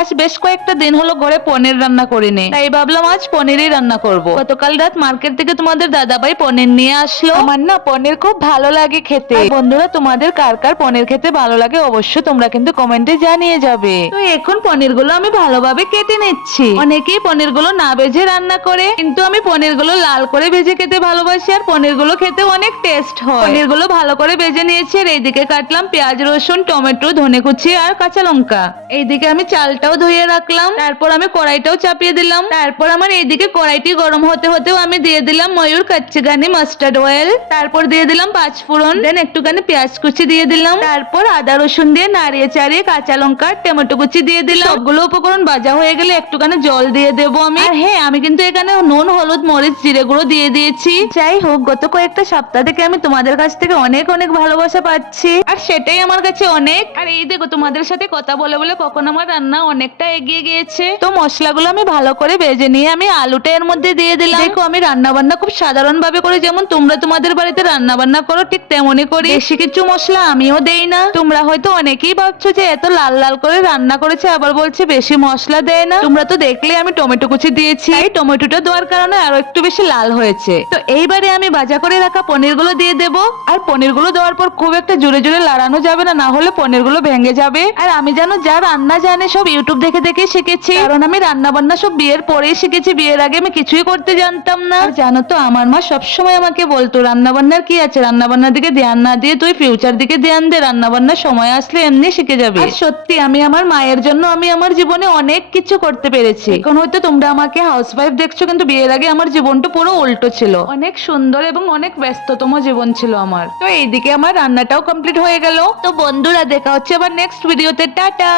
আজ বেশ কয়েকটা দিন হলো ঘরে পনির রান্না করিনি, তাই ভাবলাম আজ পনিরই রান্না করব। গতকাল রাত মার্কেট থেকে তোমাদের দাদাভাই পনির নিয়ে আসলো। আমার না পনির খুব ভালো লাগে খেতে। আর বন্ধুরা, তোমাদের কার কার পনির খেতে ভালো লাগে অবশ্যই তোমরা কিন্তু কমেন্টে জানিয়ে যাবে। তো এখন পনির গুলো আমি ভালোভাবে কেটে নিচ্ছি। অনেকেই পনির গুলো না ভেজে রান্না করে, কিন্তু আমি পনির গুলো লাল করে ভেজে খেতে ভালোবাসি। আর পনির গুলো খেতে অনেক টেস্ট হয়। পনির গুলো ভালো করে ভেজে নিয়েছি। আর এইদিকে কাটলাম পেঁয়াজ, রসুন, টমেটো, ধনে কুচি আর কাঁচা লঙ্কা। এইদিকে আমি চালটাও ধুয়ে রাখলাম। তারপর আমি কড়াইটাও চাপিয়ে দিলাম। তারপর আমার এইদিকে কড়াইটি গরম হতে হতেও আমি দিয়ে দিলাম ময়ূর কাচ্চিঘানি মাস্টার্ড অয়েল। তারপর দিয়ে দিলাম পাঁচফোড়ন, দেন একটুখানি পেঁয়াজ কুচি দিয়ে দিলাম। তারপর আদা রসুন দিয়ে নাড়িয়ে চাড়িয়ে কাঁচা লঙ্কা, টমেটো কুচি দিয়ে দিলাম। সবগুলো উপকরণ ভাজা হয়ে গেলে একটুখানি জল দিয়ে দেবো আমি। আর হ্যাঁ, আমি কিন্তু এখানে নুন, হলুদ, মরিচ, জিরে গুঁড়ো দিয়ে দিয়েছি। যাই হোক, গত কয়েকটা সপ্তাহ থেকে আমি তোমাদের কাছ থেকে অনেক অনেক ভালোবাসা পাচ্ছি, আর সেটাই আমার কাছে অনেক। আর এই দেখো, তোমাদের সাথে কথা বলে বলে কখন আমার রান্না অনেকটা এগিয়ে গিয়েছে। তো মশলাগুলো আমি ভালো করে ভেজে নিয়ে আমি আলুটা এর মধ্যে দিয়ে দিলাম। দেখো, আমি রান্না বান্না খুব সাধারণ ভাবে করি, যেমন তোমরা তোমাদের বাড়িতে রান্না বান্না করো ঠিক তেমনই করি। বেশি কিছু মশলা আমিও দেই না। তোমরা হয়তো অনেকেই ভাবছো যে এত লাল লাল করে রান্না করেছে, আবার বলছে বেশি মশলা দেয় না। তোমরা তো দেখলে আমি টমেটো কুচি দিয়েছি, এই টমেটোটা দেওয়ার কারণে আরো একটু বেশি লাল হয়েছে। তো এইবারে আমি ভাজা করে রাখা পনির গুলো দিয়ে দেবো। আর পনির গুলো দেওয়ার পর খুব একটা জোরে জোরে লাড়ানো যাবে না, না হলে পনির গুলো ভেঙে যাবে। আর আমি জানো, যা রান্না জানে সব ইউটিউব দেখে দেখে শিখেছি, কারণ আমি রান্না বান্না সব বিয়ের পরেই শিখেছি। বিয়ের আগে আমি কিছুই করতে জানতাম না। আর জানো তো, আমার মা সবসময় আমাকে বলতো রান্না বান্নার কি আছে, রান্না বান্নার দিকে ধ্যান না দিয়ে তুই ফিউচার দিকে ধ্যান দে, রান্না বান্নার সময় আসলে এমনি শিখে যাবে। আর সত্যি, আমি আমার মায়ের জন্য আমি আমার জীবনে অনেক কিছু করতে পেরেছি। এখন হয়তো তোমরা আমাকে হাউসওয়াইফ দেখছো, কিন্তু বিয়ের আগে আমার জীবনটা পুরো উল্টো ছিল। অনেক সুন্দর এবং অনেক ব্যস্ততম জীবন ছিল আমার। তো এইদিকে আমার রান্নাটাও কমপ্লিট হয়ে গেল। তো বন্ধুরা, দেখা হচ্ছে আবার নেক্সট ভিডিওতে। টাটা।